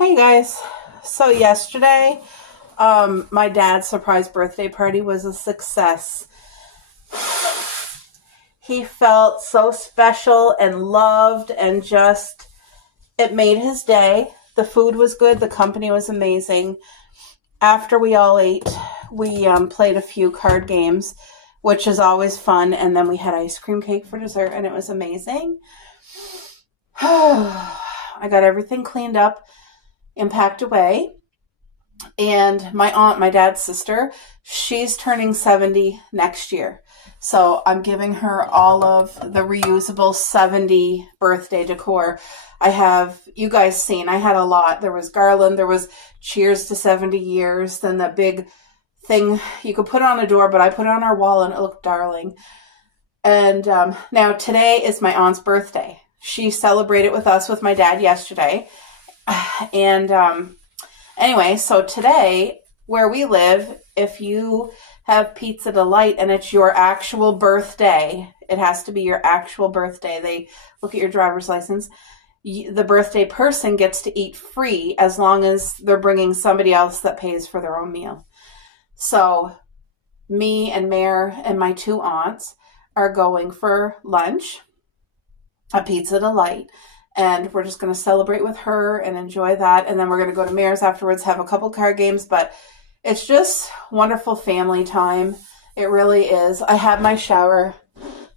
Hi guys. So yesterday, my dad's surprise birthday party was a success. He felt so special and loved and just, it made his day. The food was good. The company was amazing. After we all ate, we played a few card games, which is always fun. And then we had ice cream cake for dessert and it was amazing. I got everything cleaned up and packed away. And my aunt, my dad's sister, she's turning 70 next year. So I'm giving her all of the reusable 70 birthday decor. I have, you guys seen, I had a lot. There was garland, there was cheers to 70 years, then that big thing you could put on a door, but I put it on our wall and it looked darling. And now today is my aunt's birthday. She celebrated with us with my dad yesterday. And anyway, so today, where we live, if you have Pizza Delight and it's your actual birthday, it has to be your actual birthday. They look at your driver's license. The birthday person gets to eat free as long as they're bringing somebody else that pays for their own meal. So me and Mare and my two aunts are going for lunch at Pizza Delight. And we're just going to celebrate with her and enjoy that. And then we're going to go to Mare's afterwards, have a couple card games. But it's just wonderful family time. It really is. I had my shower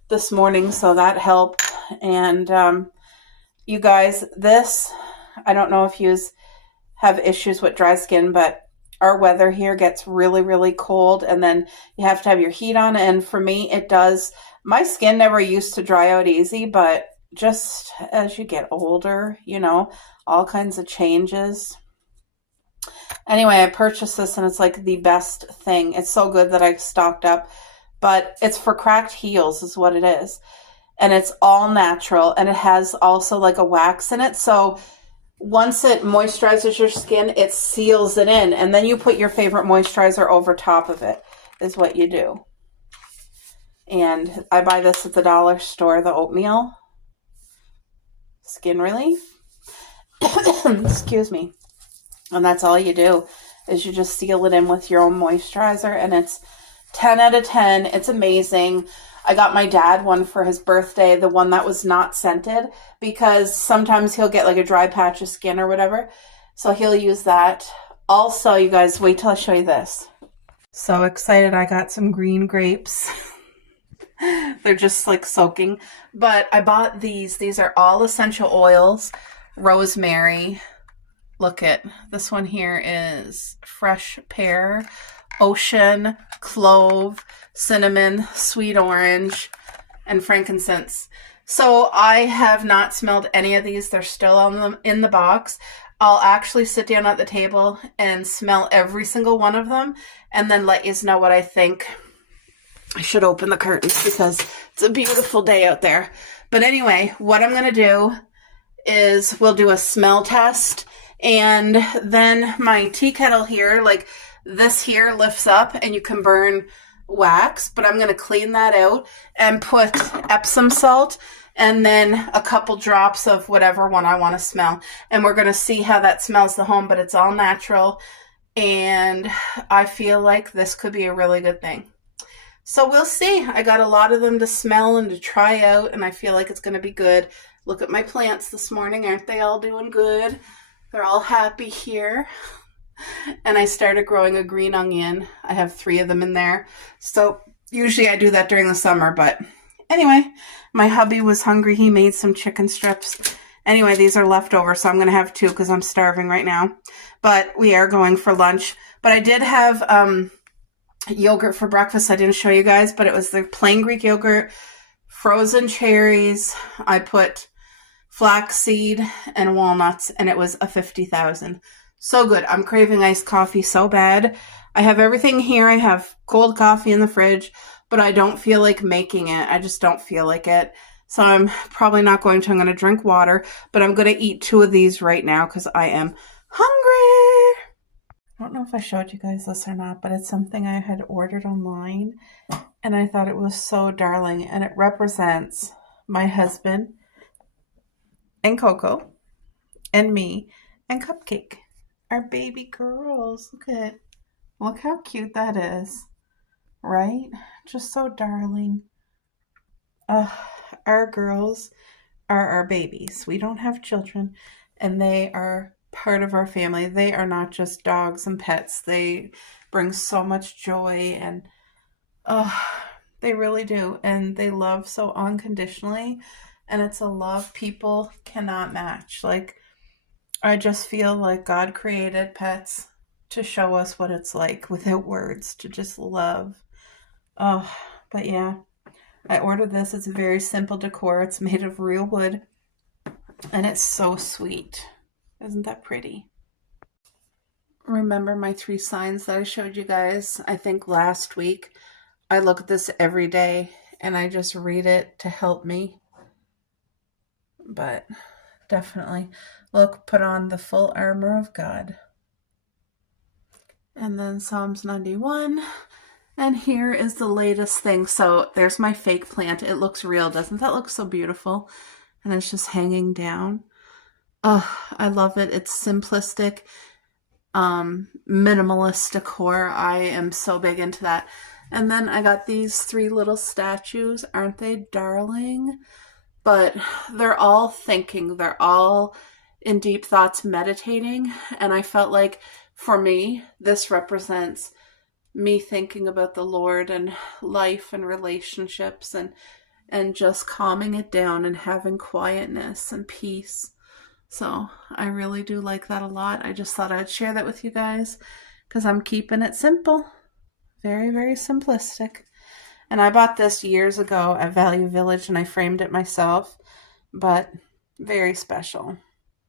this morning, so that helped. And you guys, I don't know if you have issues with dry skin, but our weather here gets really, really cold. And then you have to have your heat on. And for me, it does. My skin never used to dry out easy, but just as you get older, all kinds of changes. Anyway, I purchased this and it's like the best thing. It's so good that I stocked up, but it's for cracked heels is what it is. And it's all natural and it has also like a wax in it. So once it moisturizes your skin, it seals it in. And then you put your favorite moisturizer over top of it is what you do. And I buy this at the dollar store, the oatmeal skin relief. Excuse me. And that's all you do is you just seal it in with your own moisturizer and it's 10 out of 10. It's amazing. I got my dad one for his birthday, the one that was not scented, because sometimes he'll get like a dry patch of skin or whatever. So he'll use that. Also, you guys, wait till I show you this. So excited. I got some green grapes. They're just like soaking. But I bought these. These are all essential oils. Rosemary. Look at this one here is fresh pear, ocean, clove, cinnamon, sweet orange, and frankincense. So I have not smelled any of these. They're still in the box. I'll actually sit down at the table and smell every single one of them and then let you know what I think. I should open the curtains because it's a beautiful day out there. But anyway, what I'm going to do is we'll do a smell test. And then my tea kettle here, like this here lifts up and you can burn wax. But I'm going to clean that out and put Epsom salt and then a couple drops of whatever one I want to smell. And we're going to see how that smells the home, but it's all natural. And I feel like this could be a really good thing. So we'll see. I got a lot of them to smell and to try out, and I feel like it's going to be good. Look at my plants this morning. Aren't they all doing good? They're all happy here. And I started growing a green onion. I have 3 of them in there. So usually I do that during the summer, but anyway, my hubby was hungry. He made some chicken strips. Anyway, these are leftover, so I'm going to have 2 because I'm starving right now. But we are going for lunch. But I did have yogurt for breakfast. I didn't show you guys, but it was the plain Greek yogurt, frozen cherries. I put flaxseed and walnuts, and it was a 50,000. So good. I'm craving iced coffee so bad. I have everything here. I have cold coffee in the fridge, but I don't feel like making it. I just don't feel like it. So I'm probably not going to. I'm going to drink water, but I'm going to eat 2 of these right now because I am hungry. I don't know if I showed you guys this or not, but it's something I had ordered online and I thought it was so darling, and it represents my husband and Coco and me and Cupcake. Our baby girls. Look how cute that is. Right? Just so darling. Our girls are our babies. We don't have children, and they are part of our family. They are not just dogs and pets. They bring so much joy, and they really do. And they love so unconditionally, and it's a love people cannot match. Like, I just feel like God created pets to show us what it's like without words, to just love. But yeah, I ordered this. It's a very simple decor. It's made of real wood, and it's so sweet. Isn't that pretty? Remember my 3 signs that I showed you guys, I think last week? I look at this every day, and I just read it to help me. But definitely, look, put on the full armor of God. And then Psalms 91. And here is the latest thing. So there's my fake plant. It looks real. Doesn't that look so beautiful? And it's just hanging down. Oh, I love it. It's simplistic, minimalist decor. I am so big into that. And then I got these 3 little statues. Aren't they darling? But they're all thinking. They're all in deep thoughts, meditating. And I felt like for me, this represents me thinking about the Lord and life and relationships and just calming it down and having quietness and peace. So I really do like that a lot. I just thought I'd share that with you guys because I'm keeping it simple. Very, very simplistic. And I bought this years ago at Value Village and I framed it myself, but very special.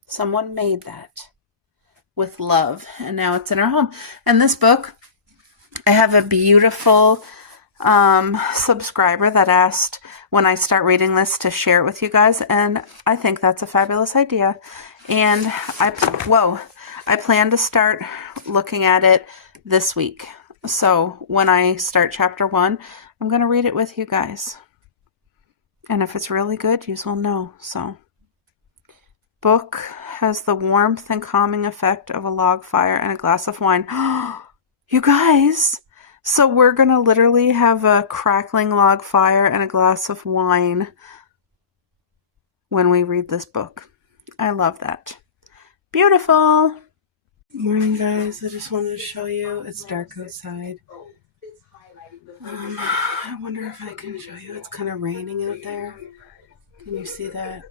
Someone made that with love, and now it's in our home. And this book, I have a beautiful subscriber that asked when I start reading this to share it with you guys, and I think that's a fabulous idea. And I plan to start looking at it this week. So when I start chapter 1, I'm going to read it with you guys. And if it's really good, you will know. So, book has the warmth and calming effect of a log fire and a glass of wine. You guys, so we're going to literally have a crackling log fire and a glass of wine when we read this book. I love that. Beautiful. Morning, guys. I just wanted to show you. It's dark outside. I wonder if I can show you. It's kind of raining out there. Can you see that?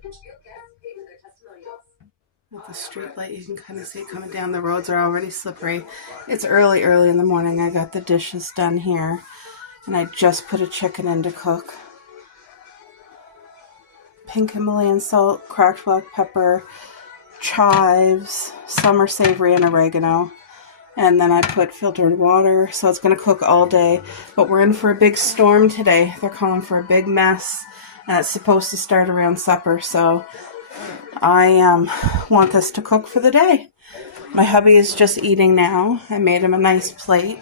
With the street light, you can kind of see it coming down. The roads are already slippery. It's early in the morning. I got the dishes done here, and I just put a chicken in to cook. Pink Himalayan salt, cracked black pepper, chives, summer savory, and oregano. And then I put filtered water, so it's going to cook all day. But we're in for a big storm today. They're calling for a big mess, and it's supposed to start around supper, so I want this to cook for the day. My hubby is just eating now. I made him a nice plate,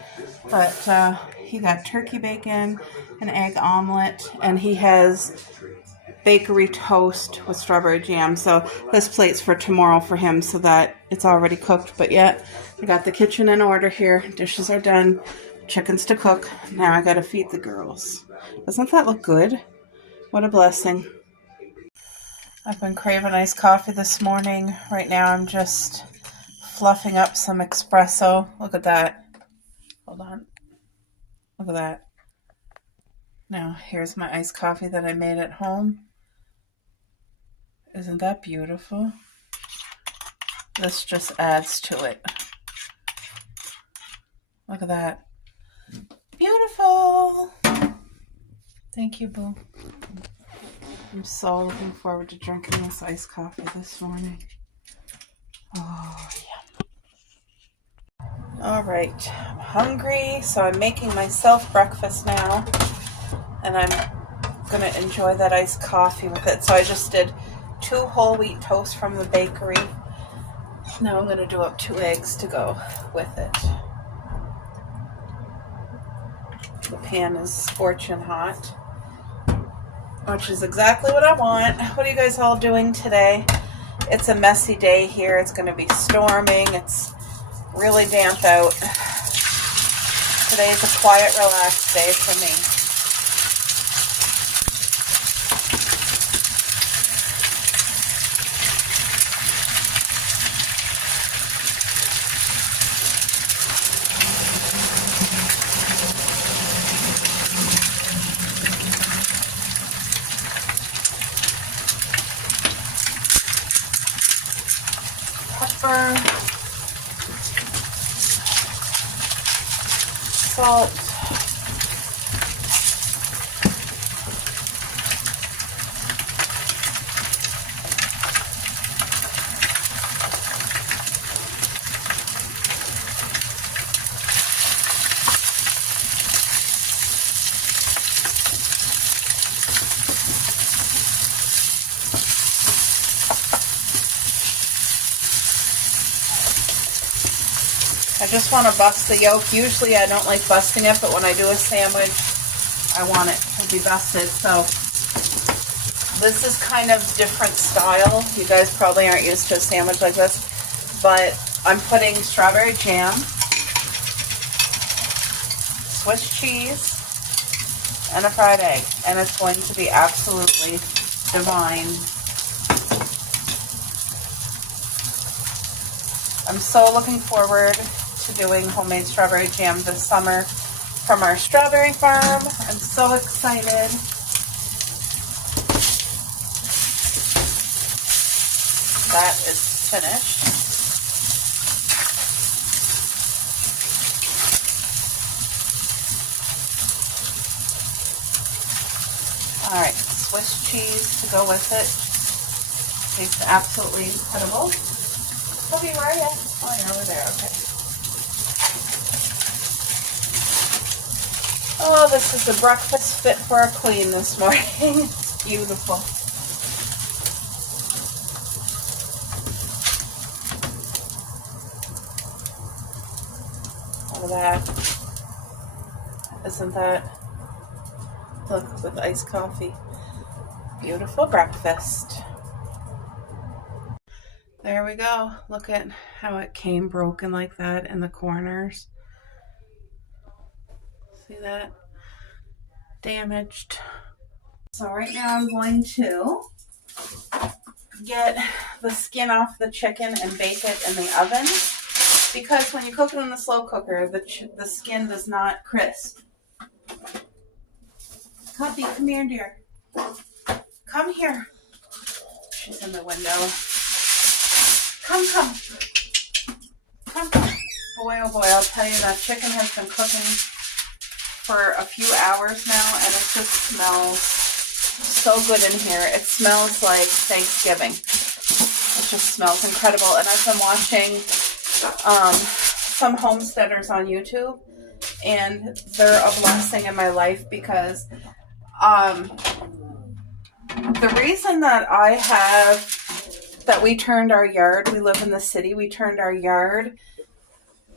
but he got turkey bacon, an egg omelet, and he has bakery toast with strawberry jam. So this plate's for tomorrow for him so that it's already cooked. But yet, I got the kitchen in order here. Dishes are done. Chickens to cook. Now I got to feed the girls. Doesn't that look good? What a blessing. I've been craving iced coffee this morning. Right now I'm just fluffing up some espresso. Look at that. Hold on. Look at that. Now here's my iced coffee that I made at home. Isn't that beautiful? This just adds to it. Look at that. Beautiful. Thank you, Boo. I'm so looking forward to drinking this iced coffee this morning. Oh, yeah. All right, I'm hungry, so I'm making myself breakfast now, and I'm going to enjoy that iced coffee with it. So I just did 2 whole wheat toasts from the bakery. Now I'm going to do up 2 eggs to go with it. The pan is scorching hot, which is exactly what I want. What are you guys all doing today? It's a messy day here. It's going to be storming. It's really damp out. Today is a quiet, relaxed day for me. Pepper, salt, I just want to bust the yolk. Usually I don't like busting it, but when I do a sandwich, I want it to be busted. So this is kind of different style. You guys probably aren't used to a sandwich like this, but I'm putting strawberry jam, Swiss cheese, and a fried egg, and it's going to be absolutely divine. I'm so looking forward to doing homemade strawberry jam this summer from our strawberry farm. I'm so excited. That is finished. All right, Swiss cheese to go with it. Tastes absolutely incredible. Toby, where are you? Oh, you're over there. Okay. Oh, this is a breakfast fit for a queen this morning. It's beautiful. Look at that. Isn't that? Look, with iced coffee. Beautiful breakfast. There we go. Look at how it came broken like that in the corners. See that? Damaged. So right now I'm going to get the skin off the chicken and bake it in the oven, because when you cook it in the slow cooker, the skin does not crisp. Puppy, come here, dear. Come here. She's in the window. Come. Boy, oh boy, I'll tell you, that chicken has been cooking for a few hours now, and it just smells so good in here. It smells like Thanksgiving. It just smells incredible. And I've been watching some homesteaders on YouTube, and they're a blessing in my life, because the reason that we turned our yard, we live in the city, we turned our yard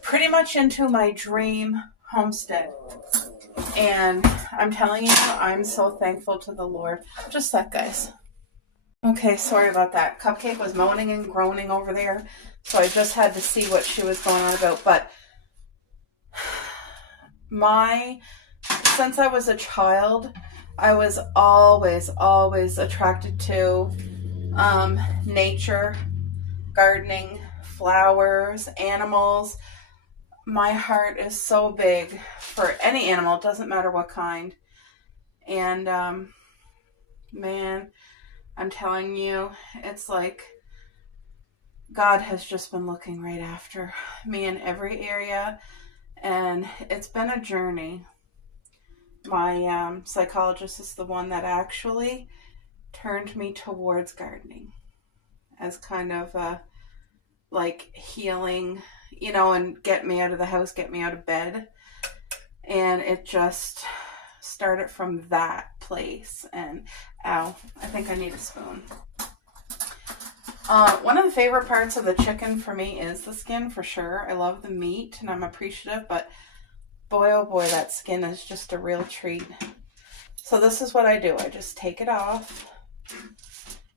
pretty much into my dream homestead. And I'm telling you, I'm so thankful to the Lord. Just that, guys. Okay, sorry about that. Cupcake was moaning and groaning over there, so I just had to see what she was going on about. But since I was a child, I was always attracted to nature, gardening, flowers, animals. My heart is so big for any animal. It doesn't matter what kind. And man, I'm telling you, it's like God has just been looking right after me in every area, and it's been a journey. My psychologist is the one that actually turned me towards gardening as kind of like healing, and get me out of the house, get me out of bed. And it just started from that place. And ow, I think I need a spoon. One of the favorite parts of the chicken for me is the skin, for sure. I love the meat and I'm appreciative, but boy, oh boy, that skin is just a real treat. So this is what I do. I just take it off.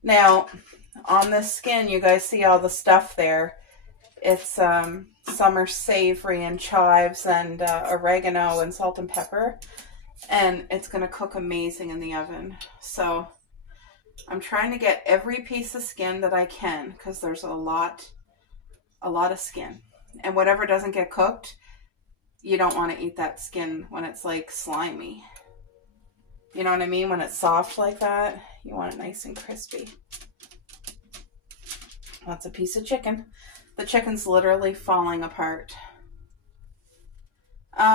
Now, on this skin, you guys see all the stuff there. It's some are savory and chives and oregano and salt and pepper. And it's going to cook amazing in the oven. So I'm trying to get every piece of skin that I can, because there's a lot of skin. And whatever doesn't get cooked, you don't want to eat that skin when it's like slimy. You know what I mean? When it's soft like that, you want it nice and crispy. That's a piece of chicken. The chicken's literally falling apart.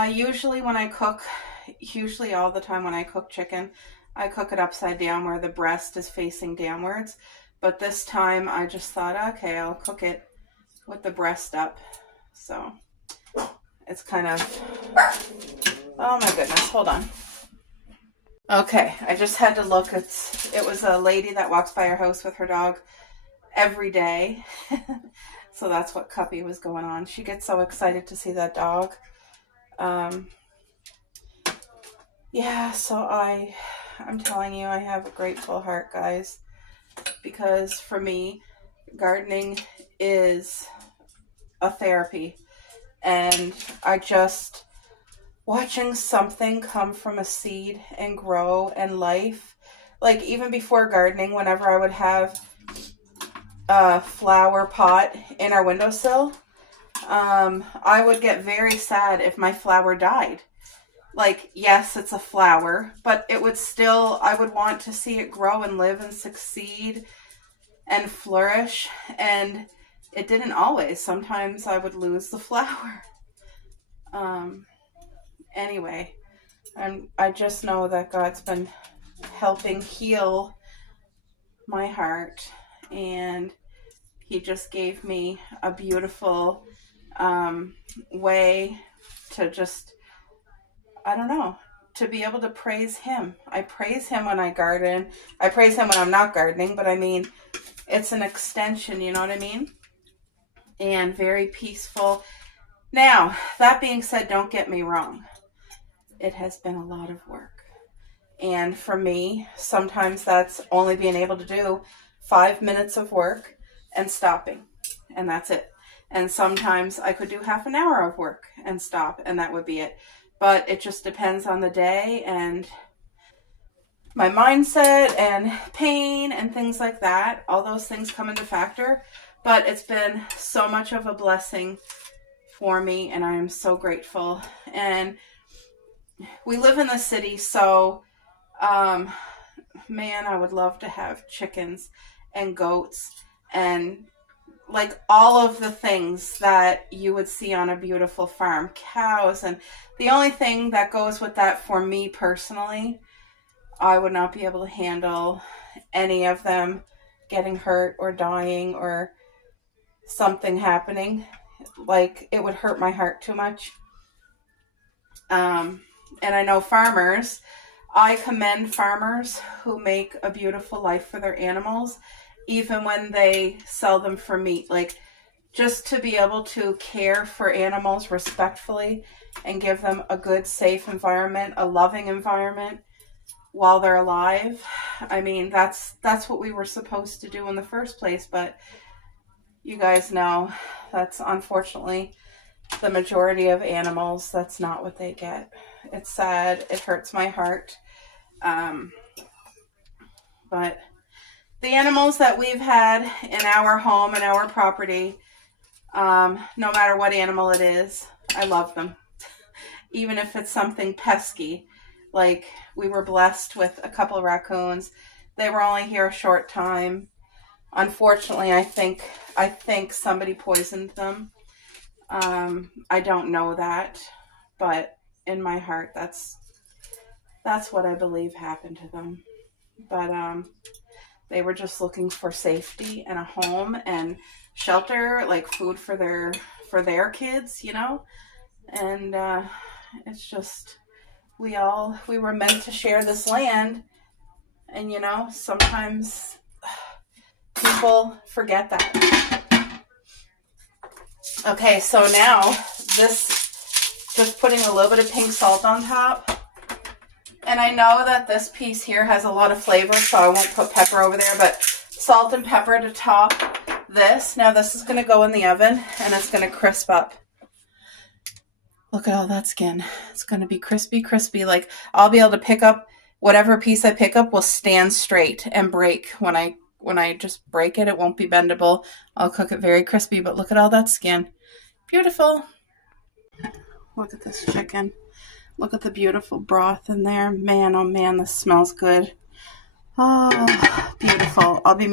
Usually when I cook, usually all the time when I cook chicken, I cook it upside down where the breast is facing downwards. But this time I just thought, okay, I'll cook it with the breast up. So it's kind of, oh my goodness, hold on. Okay, I just had to look. It was a lady that walks by our house with her dog every day. So that's what Cuppy was going on. She gets so excited to see that dog. Yeah, so I'm telling you, I have a grateful heart, guys, because for me, gardening is a therapy, and watching something come from a seed and grow and life, like even before gardening, whenever I would have a flower pot in our windowsill, I would get very sad if my flower died. Like, yes, it's a flower, but it would still, I would want to see it grow and live and succeed and flourish. And it didn't always. Sometimes I would lose the flower. Anyway, I just know that God's been helping heal my heart, and He just gave me a beautiful way to just, I don't know, to be able to praise Him. I praise Him when I garden. I praise Him when I'm not gardening, but I mean, it's an extension, you know what I mean? And very peaceful. Now, that being said, don't get me wrong. It has been a lot of work. And for me, sometimes that's only being able to do 5 minutes of work and stopping. And that's it. And sometimes I could do half an hour of work and stop, and that would be it. But it just depends on the day and my mindset and pain and things like that. All those things come into factor. But it's been so much of a blessing for me, and I am so grateful. And we live in the city, so man, I would love to have chickens and goats and like all of the things that you would see on a beautiful farm, cows. And the only thing that goes with that for me personally, I would not be able to handle any of them getting hurt or dying or something happening. Like, it would hurt my heart too much. And I know farmers, I commend farmers who make a beautiful life for their animals, even when they sell them for meat. Like, just to be able to care for animals respectfully and give them a good, safe environment, a loving environment while they're alive. I mean, that's what we were supposed to do in the first place, but you guys know that's unfortunately the majority of animals. That's not what they get. It's sad. It hurts my heart. But the animals that we've had in our home and our property, no matter what animal it is, I love them. Even if it's something pesky. Like, we were blessed with a couple of raccoons. They were only here a short time. Unfortunately, I think somebody poisoned them. I don't know that, but in my heart, that's what I believe happened to them. But they were just looking for safety and a home and shelter, like food for their kids, you know. And it's just, we were meant to share this land, and you know, sometimes people forget that. Okay, so now this, just putting a little bit of pink salt on top. And I know that this piece here has a lot of flavor, so I won't put pepper over there, but salt and pepper to top this. Now this is going to go in the oven and it's going to crisp up. Look at all that skin. It's going to be crispy, crispy. Like I'll be able to pick up whatever piece I pick up will stand straight and break. When I just break it, it won't be bendable. I'll cook it very crispy, but look at all that skin. Beautiful. Look at this chicken. Look at the beautiful broth in there. Man, oh man, this smells good. Oh, beautiful. I'll be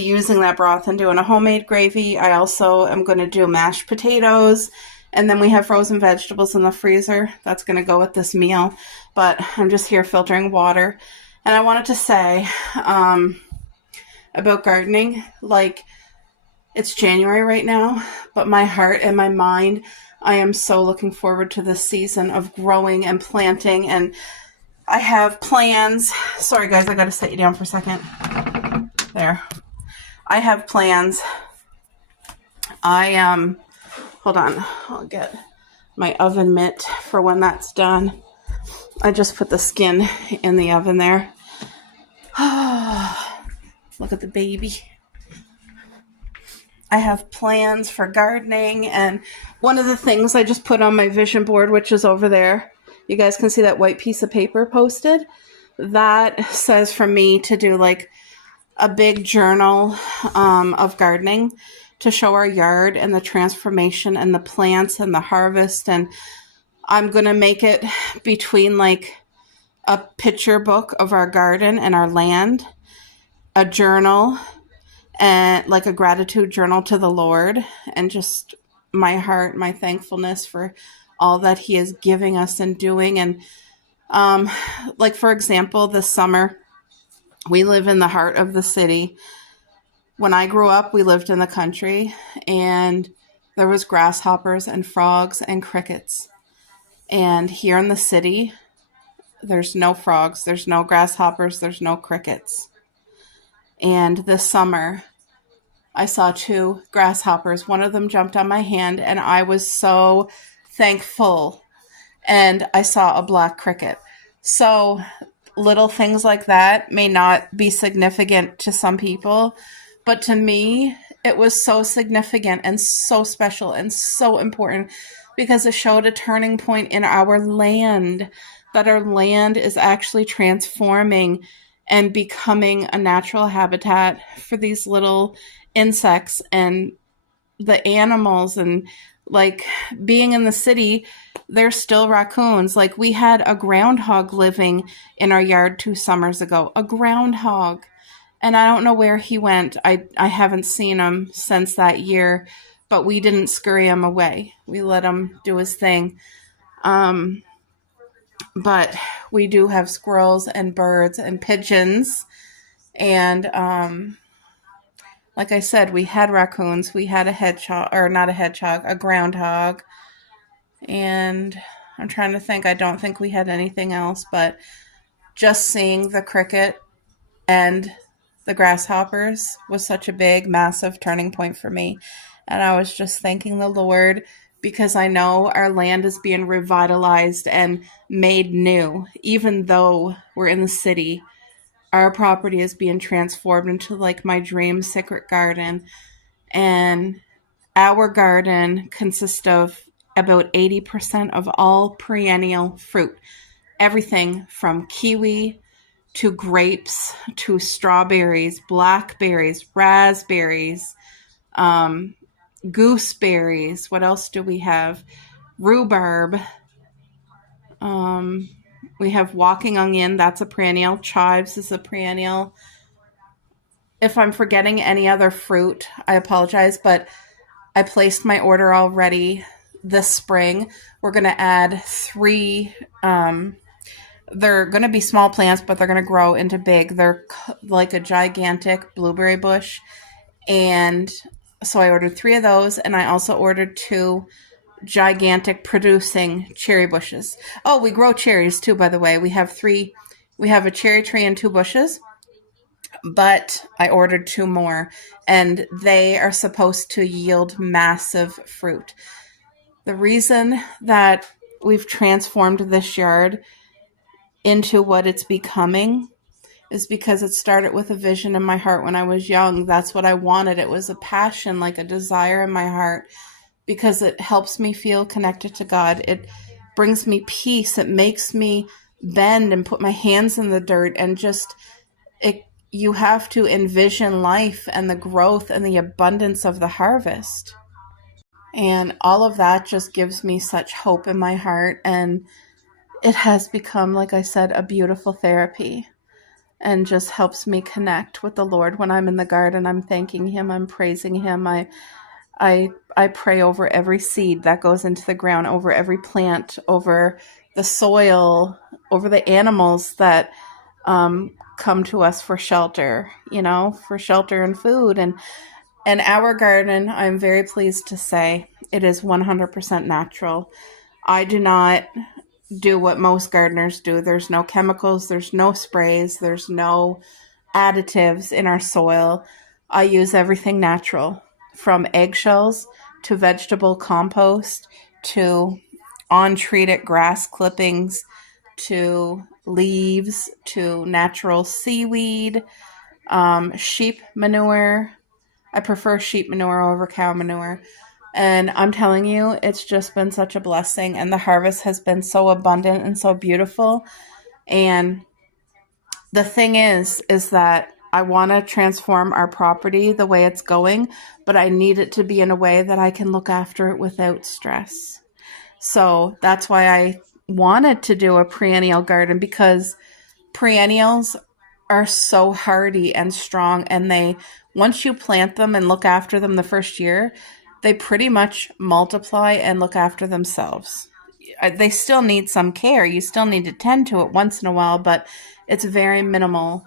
using that broth and doing a homemade gravy. I also am going to do mashed potatoes. And then we have frozen vegetables in the freezer. That's going to go with this meal. But I'm just here filtering water. And I wanted to say about gardening. Like, it's January right now, but my heart and my mind, I am so looking forward to this season of growing and planting. And I have plans. Sorry, guys, I got to set you down for a second. There. I have plans. Hold on. I'll get my oven mitt for when that's done. I just put the skin in the oven there. Look at the baby. I have plans for gardening, and one of the things I just put on my vision board, which is over there, you guys can see that white piece of paper posted. That says for me to do like a big journal of gardening to show our yard and the transformation and the plants and the harvest. And I'm going to make it between like a picture book of our garden and our land, a journal, and like a gratitude journal to the Lord, and just my heart, my thankfulness for all that he is giving us and doing. And like, for example, this summer, we live in the heart of the city. When I grew up, we lived in the country, and there was grasshoppers and frogs and crickets. And here in the city, there's no frogs, there's no grasshoppers, there's no crickets. And this summer, I saw 2 grasshoppers. One of them jumped on my hand, and I was so thankful. And I saw a black cricket. So little things like that may not be significant to some people, but to me, it was so significant and so special and so important, because it showed a turning point in our land, that our land is actually transforming and becoming a natural habitat for these little insects and the animals. And like, being in the city, there's still raccoons. Like, we had a groundhog living in our yard 2 summers ago, a groundhog. And I don't know where he went. I haven't seen him since that year, but we didn't scurry him away. We let him do his thing. But we do have squirrels and birds and pigeons. And like I said, we had raccoons. We had a hedgehog, or not a hedgehog, a groundhog. And I'm trying to think. I don't think we had anything else, but just seeing the cricket and the grasshoppers was such a big, massive turning point for me. And I was just thanking the Lord, because I know our land is being revitalized and made new. Even though we're in the city, our property is being transformed into like my dream secret garden. And our garden consists of about 80% of all perennial fruit. Everything from kiwi to grapes, to strawberries, blackberries, raspberries, gooseberries. What else do we have? Rhubarb. We have walking onion. That's a perennial. Chives is a perennial. If I'm forgetting any other fruit, I apologize, but I placed my order already this spring. We're going to add 3, they're going to be small plants, but they're going to grow into big. They're like a gigantic blueberry bush. And so I ordered 3 of those, and I also ordered 2 gigantic producing cherry bushes. Oh, we grow cherries too, by the way. We have a cherry tree and 2 bushes, but I ordered 2 more, and they are supposed to yield massive fruit. The reason that we've transformed this yard into what it's becoming is because it started with a vision in my heart when I was young. That's what I wanted. It was a passion, like a desire in my heart, because it helps me feel connected to God. It brings me peace. It makes me bend and put my hands in the dirt and just it. You have to envision life and the growth and the abundance of the harvest. And all of that just gives me such hope in my heart. And it has become, like I said, a beautiful therapy and just helps me connect with the Lord when I'm in the garden. I'm thanking Him. I'm praising Him. I pray over every seed that goes into the ground, over every plant, over the soil, over the animals that come to us for shelter, for shelter and food. And our garden, I'm very pleased to say, it is 100% natural. I do not do what most gardeners do. There's no chemicals, there's no sprays, there's no additives in our soil. I use everything natural, from eggshells to vegetable compost to untreated grass clippings to leaves to natural seaweed, sheep manure. I prefer sheep manure over cow manure. And I'm telling you, it's just been such a blessing. And the harvest has been so abundant and so beautiful. And the thing is that I want to transform our property the way it's going, but I need it to be in a way that I can look after it without stress. So that's why I wanted to do a perennial garden, because perennials are so hardy and strong, and they, once you plant them and look after them the first year, they pretty much multiply and look after themselves. They still need some care. You still need to tend to it once in a while, but it's very minimal.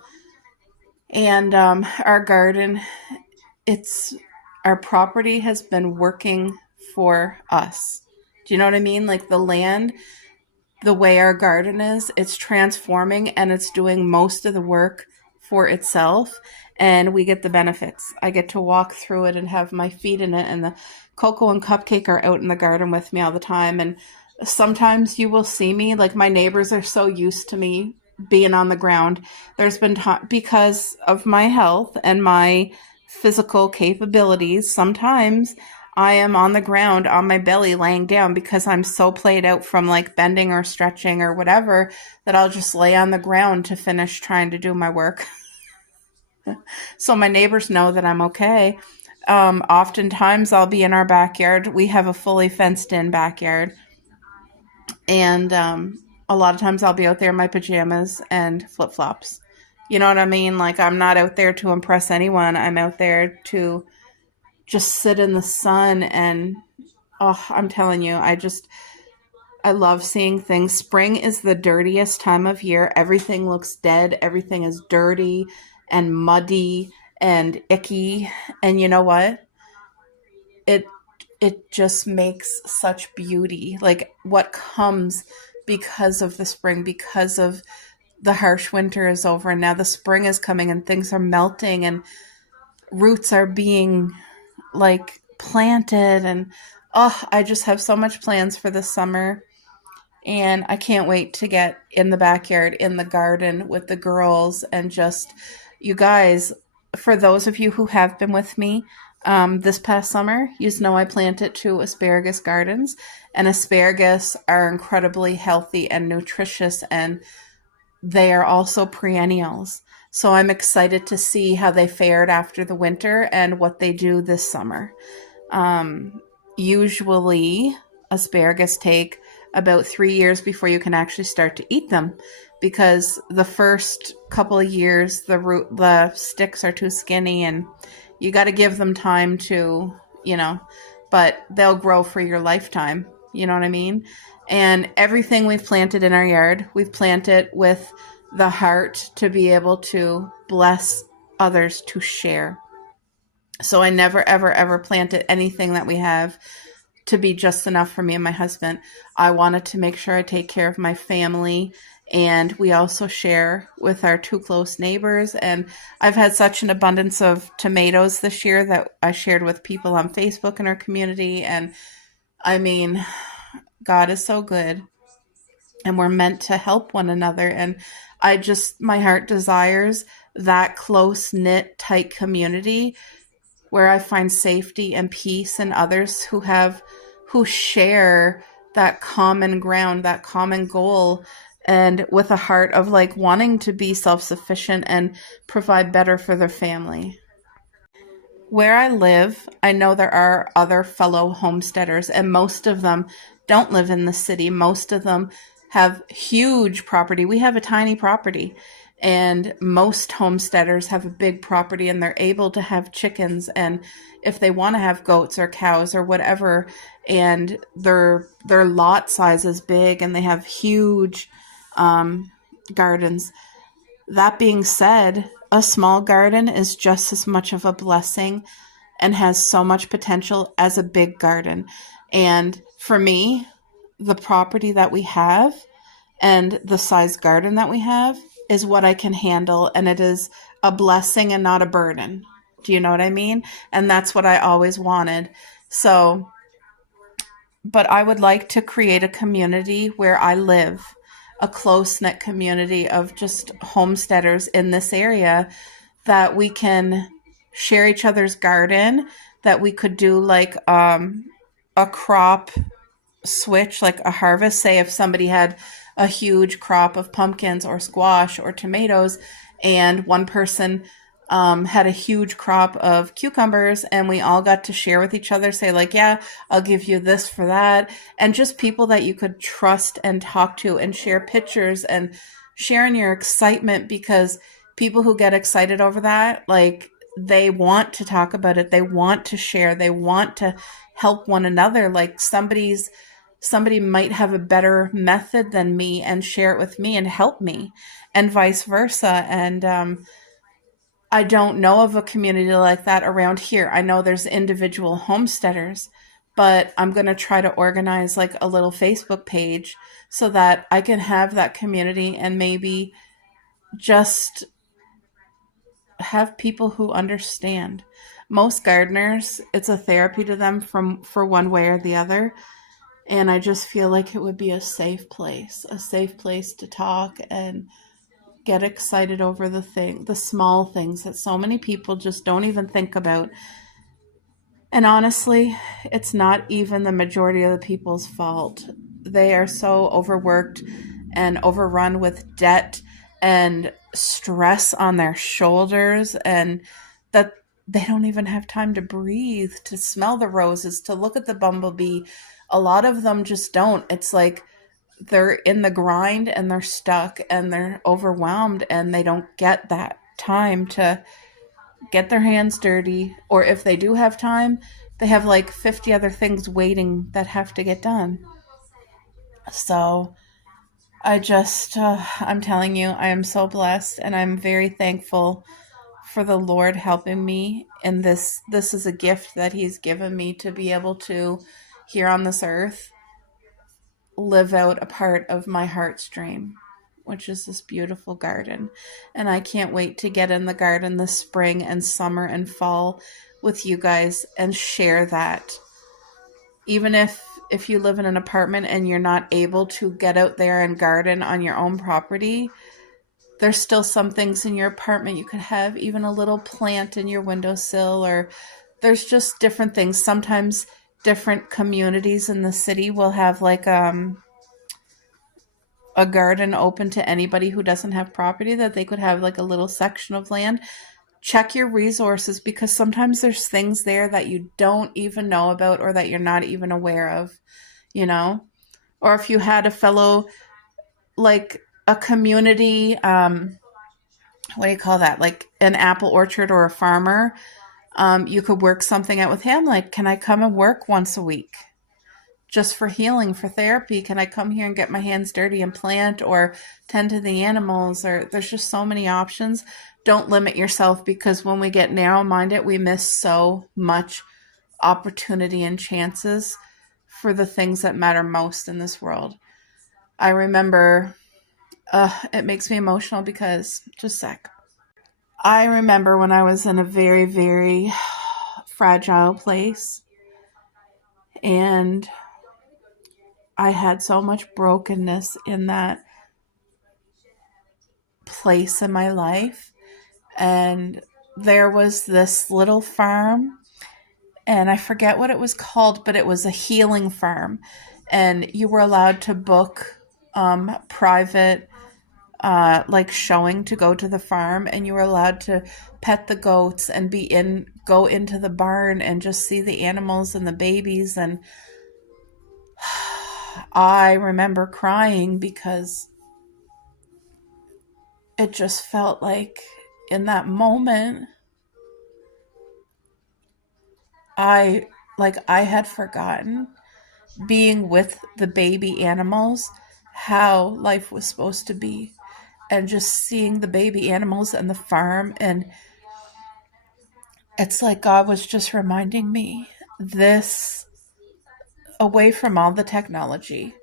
And our garden, it's our property has been working for us. Do you know what I mean? Like the land, the way our garden is, it's transforming and it's doing most of the work for itself, and we get the benefits. I get to walk through it and have my feet in it, and the Coco and Cupcake are out in the garden with me all the time. And sometimes you will see me, like my neighbors are so used to me being on the ground. There's been time, because of my health and my physical capabilities, sometimes I am on the ground on my belly laying down because I'm so played out from like bending or stretching or whatever that I'll just lay on the ground to finish trying to do my work. So my neighbors know that I'm okay. Oftentimes I'll be in our backyard. We have a fully fenced in backyard. And a lot of times I'll be out there in my pajamas and flip flops. You know what I mean? Like, I'm not out there to impress anyone. I'm out there to just sit in the sun. And I'm telling you, I love seeing things. Spring is the dirtiest time of year. Everything looks dead. Everything is dirty and muddy and icky. And you know what? It just makes such beauty. Like what comes because of the spring, because of the harsh winter is over, and now the spring is coming and things are melting and roots are being like planted. And I just have so much plans for this summer. And I can't wait to get in the backyard, in the garden with the girls. And just, you guys, for those of you who have been with me this past summer, you know I planted 2 asparagus gardens. And asparagus are incredibly healthy and nutritious, and they are also perennials. So I'm excited to see how they fared after the winter and what they do this summer. Usually, asparagus take about 3 years before you can actually start to eat them, because the first couple of years the sticks are too skinny and you got to give them time to, but they'll grow for your lifetime. You know what I mean? And everything we've planted in our yard, we've planted with the heart to be able to bless others, to share. So I never, ever, ever planted anything that we have to be just enough for me and my husband. I wanted to make sure I take care of my family, and we also share with our 2 close neighbors. And I've had such an abundance of tomatoes this year that I shared with people on Facebook in our community. And I mean, God is so good, and we're meant to help one another. And My heart desires that close knit, tight community where I find safety and peace in others who share that common ground, that common goal, and with a heart of like wanting to be self-sufficient and provide better for their family. Where I live, I know there are other fellow homesteaders, and most of them don't live in the city. Most of them have huge property. We have a tiny property, and most homesteaders have a big property, and they're able to have chickens, and if they want to have goats or cows or whatever, and their lot size is big, and they have huge gardens. That being said, a small garden is just as much of a blessing and has so much potential as a big garden. And for me, the property that we have and the size garden that we have is what I can handle, and it is a blessing and not a burden. Do you know what I mean? And that's what I always wanted. So, but I would like to create a community where I live, a close knit community of just homesteaders in this area that we can share each other's garden, that we could do like a crop switch, like a harvest. Say if somebody had a huge crop of pumpkins or squash or tomatoes, and one person had a huge crop of cucumbers, and we all got to share with each other, say like, yeah, I'll give you this for that. And just people that you could trust and talk to and share pictures and sharing your excitement, because people who get excited over that, like they want to talk about it. They want to share. They want to help one another. Like somebody might have a better method than me and share it with me and help me, and vice versa. And I don't know of a community like that around here. I know there's individual homesteaders, but I'm going to try to organize like a little Facebook page so that I can have that community and maybe just have people who understand. Most gardeners, it's a therapy to them for one way or the other. And I just feel like it would be a safe place to talk and get excited over the small things that so many people just don't even think about. And honestly, it's not even the majority of the people's fault. They are so overworked and overrun with debt and stress on their shoulders, and that they don't even have time to breathe, to smell the roses, to look at the bumblebee. A lot of them just don't. It's like they're in the grind and they're stuck and they're overwhelmed, and they don't get that time to get their hands dirty. Or if they do have time, they have like 50 other things waiting that have to get done. So I'm telling you, I am so blessed, and I'm very thankful for the Lord helping me in this. This is a gift that He's given me to be able to, here on this earth, live out a part of my heart's dream, which is this beautiful garden. And I can't wait to get in the garden this spring and summer and fall with you guys and share that. Even if you live in an apartment and you're not able to get out there and garden on your own property, there's still some things in your apartment you could have, even a little plant in your windowsill, or there's just different things. Sometimes different communities in the city will have like a garden open to anybody who doesn't have property, that they could have like a little section of land. Check your resources, because sometimes there's things there that you don't even know about or that you're not even aware of, you know? Or if you had a fellow, like a community, what do you call that? Like an apple orchard or a farmer, you could work something out with him. Like, can I come and work once a week? Just for healing, for therapy? Can I come here and get my hands dirty and plant or tend to the animals? Or there's just so many options. Don't limit yourself, because when we get narrow-minded, we miss so much opportunity and chances for the things that matter most in this world. I remember, it makes me emotional because, just a sec. I remember when I was in a very, very fragile place, and I had so much brokenness in that place in my life. And there was this little farm, and I forget what it was called, but it was a healing farm. And you were allowed to book private like showing to go to the farm, and you were allowed to pet the goats and go into the barn and just see the animals and the babies. And I remember crying because it just felt like in that moment I had forgotten being with the baby animals, how life was supposed to be, and just seeing the baby animals and the farm. And it's like God was just reminding me this, away from all the technology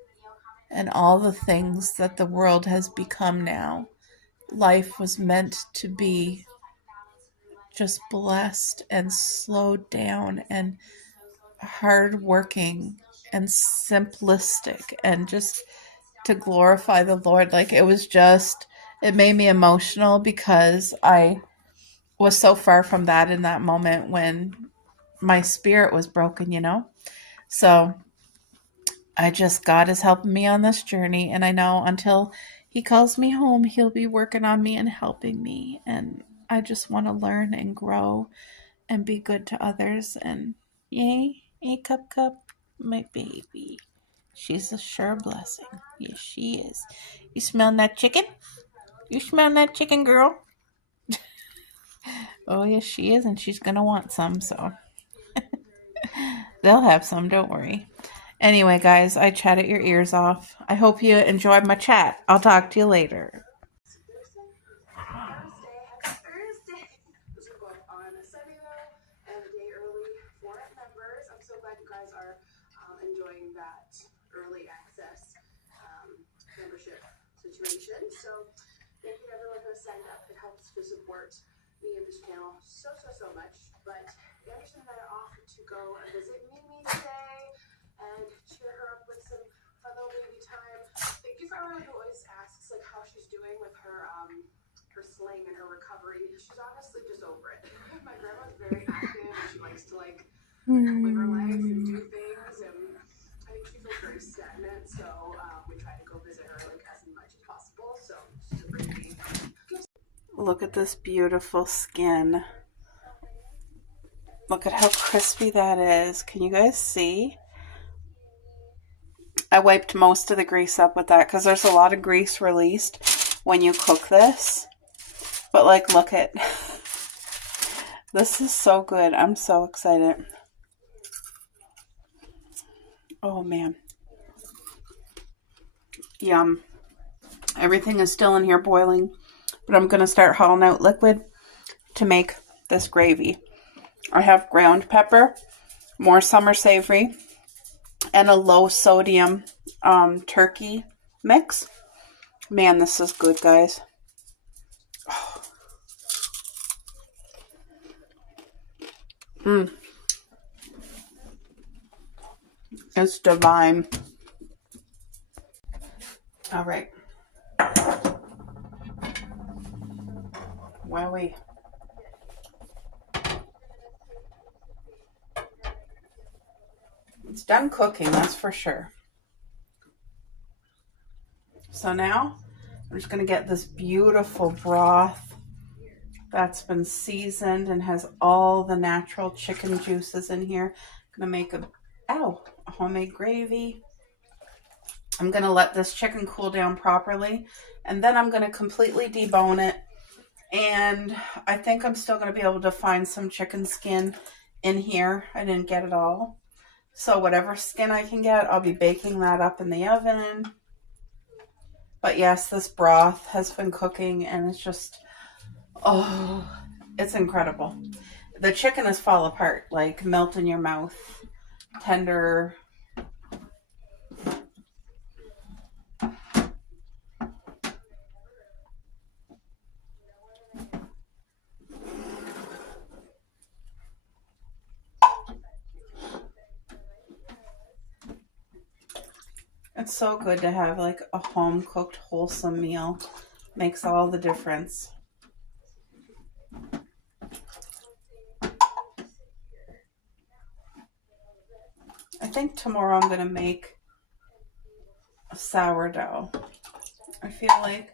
and all the things that the world has become now, life was meant to be just blessed and slowed down and hardworking and simplistic, and just to glorify the Lord. Like, it made me emotional because I was so far from that in that moment when my spirit was broken, So God is helping me on this journey. And I know until he calls me home, he'll be working on me and helping me. And I just want to learn and grow and be good to others. And yay, hey, Cup, my baby. She's a sure blessing. Yes, she is. You smell that chicken? You smell that chicken, girl? Oh, yes, she is. And she's going to want some, so they'll have some. Don't worry. Anyway, guys, I chatted your ears off. I hope you enjoyed my chat. I'll talk to you later. Enjoying that early access membership situation. So thank you to everyone who has signed up. It helps to support me and this channel so much. But Anderson and I are off to go visit Mimi today and cheer her up with some fun little baby time. Thank you for everyone who always asks like how she's doing with her her sling and her recovery. She's honestly just over it. My grandma's very active and she likes to like live her life and do things, and I think she feels very stagnant, so we try to go visit her like as much as possible. So super easy. Look at this beautiful skin. Look at how crispy that is. Can you guys see? I wiped most of the grease up with that because there's a lot of grease released when you cook this. But like, look at this is so good. I'm so excited. Oh man. Yum. Everything is still in here boiling, but I'm going to start hauling out liquid to make this gravy. I have ground pepper, more summer savory, and a low sodium turkey mix. Man, this is good, guys. Oh. It's divine. All right. Wowie. It's done cooking, that's for sure. So now I'm just going to get this beautiful broth that's been seasoned and has all the natural chicken juices in here. I'm going to make a homemade gravy. I'm going to let this chicken cool down properly, and then I'm going to completely debone it. And I think I'm still going to be able to find some chicken skin in here. I didn't get it all. So whatever skin I can get, I'll be baking that up in the oven. But yes, this broth has been cooking, and it's just, oh, it's incredible. The chicken is fall apart, like melt in your mouth, tender. It's so good to have like a home cooked wholesome meal Makes all the difference. I think tomorrow I'm going to make a sourdough. I feel like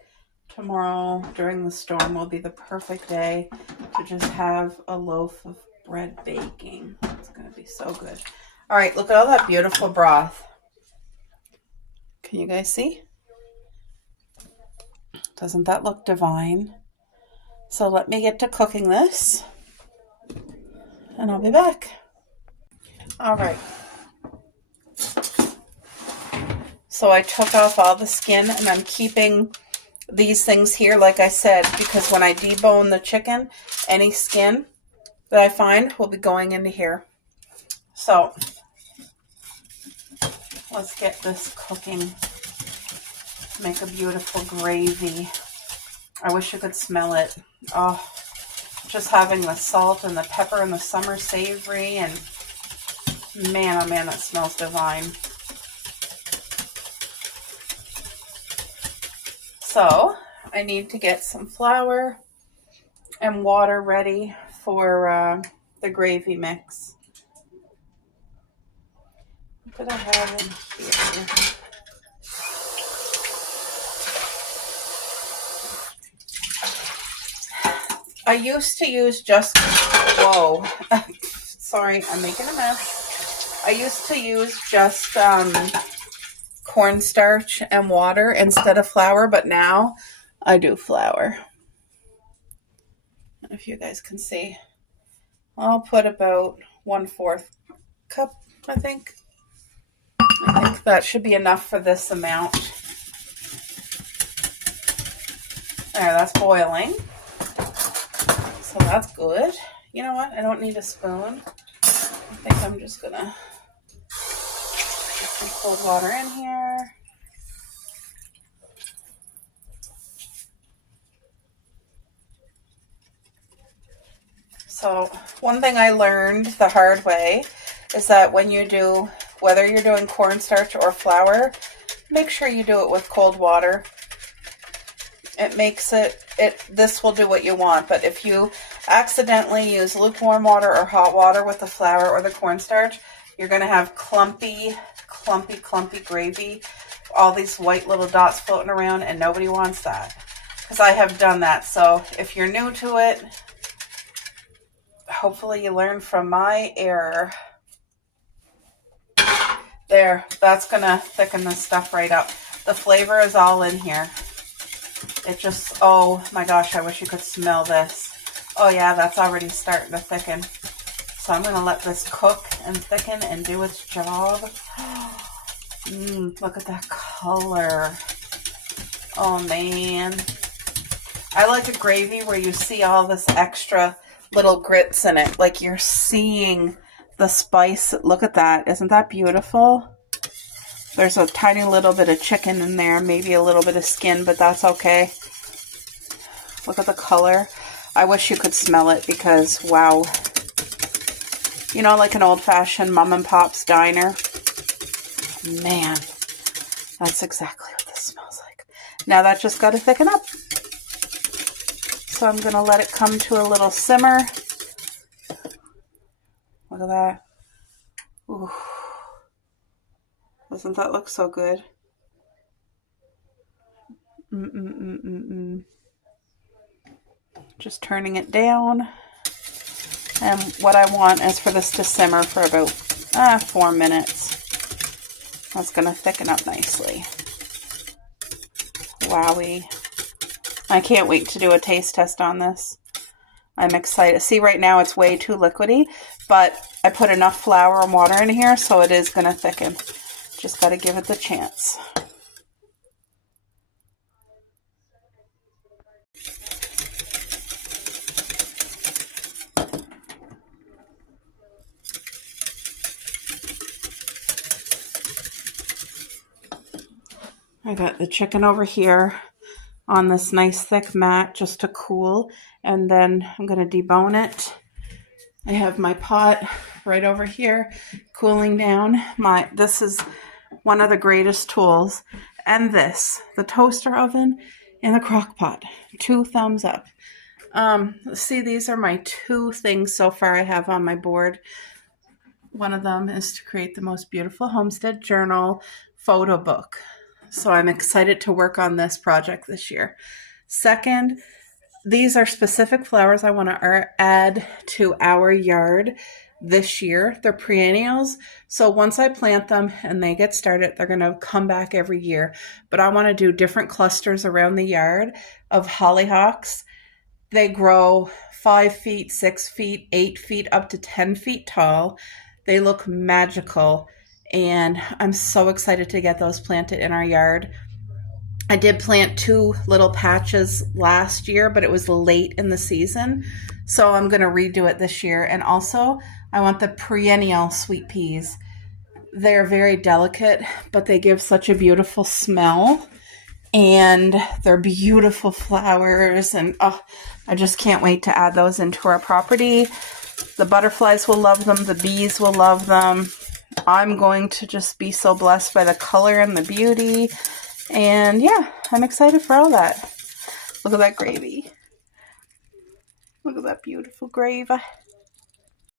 tomorrow during the storm will be the perfect day to just have a loaf of bread baking. It's going to be so good. All right, look at all that beautiful broth. Can you guys see? Doesn't that look divine? So let me get to cooking this and I'll be back. All right. So I took off all the skin and I'm keeping these things here, like I said, because when I debone the chicken, any skin that I find will be going into here. So let's get this cooking. Make a beautiful gravy. I wish you could smell it. Oh, just having the salt and the pepper and the summer savory, and man, oh man, that smells divine. So I need to get some flour and water ready for the gravy mix. What did I have in here? I used to use just, whoa, sorry, I'm making a mess. I used to use just cornstarch and water instead of flour, but now I do flour. If you guys can see, I'll put about 1/4 cup, I think. I think that should be enough for this amount. There, that's boiling. So that's good. You know what? I don't need a spoon. I think I'm just gonna get some cold water in here. So one thing I learned the hard way is that when you do, whether you're doing cornstarch or flour, make sure you do it with cold water. It makes this will do what you want, but if you accidentally use lukewarm water or hot water with the flour or the cornstarch, you're going to have clumpy gravy, all these white little dots floating around, and nobody wants that, because I have done that. So if you're new to it, hopefully you learn from my error. There, that's going to thicken this stuff right up. The flavor is all in here. It just, oh my gosh, I wish you could smell this. Oh yeah, that's already starting to thicken. So I'm going to let this cook and thicken and do its job. Look at that color. Oh man. I like a gravy where you see all this extra little grits in it. Like you're seeing the spice. Look at that. Isn't that beautiful? There's a tiny little bit of chicken in there, maybe a little bit of skin, but that's okay. Look at the color. I wish you could smell it because, wow. You know, like an old-fashioned mom and pop's diner. Man, that's exactly what this smells like. Now that just got to thicken up. So I'm going to let it come to a little simmer. Look at that. Ooh. Doesn't that look so good? Just turning it down. And what I want is for this to simmer for about 4 minutes. That's going to thicken up nicely. Wowie. I can't wait to do a taste test on this. I'm excited. See, right now it's way too liquidy, but I put enough flour and water in here, so it is going to thicken. Just got to give it the chance. I got the chicken over here on this nice thick mat just to cool, and then I'm going to debone it. I have my pot right over here cooling down. This is one of the greatest tools. And the toaster oven in the crock pot. 2 thumbs up. See, these are my 2 things so far I have on my board. One of them is to create the most beautiful homestead journal photo book. So I'm excited to work on this project this year. Second, these are specific flowers I want to add to our yard this year. They're perennials. So once I plant them and they get started, they're going to come back every year. But I want to do different clusters around the yard of hollyhocks. They grow 5 feet, 6 feet, 8 feet, up to 10 feet tall. They look magical, and I'm so excited to get those planted in our yard. I did plant 2 little patches last year, but it was late in the season, so I'm going to redo it this year. And also, I want the perennial sweet peas. They're very delicate, but they give such a beautiful smell, and they're beautiful flowers, and I just can't wait to add those into our property. The butterflies will love them. The bees will love them. I'm going to just be so blessed by the color and the beauty. And yeah, I'm excited for all that. Look at that gravy. Look at that beautiful gravy.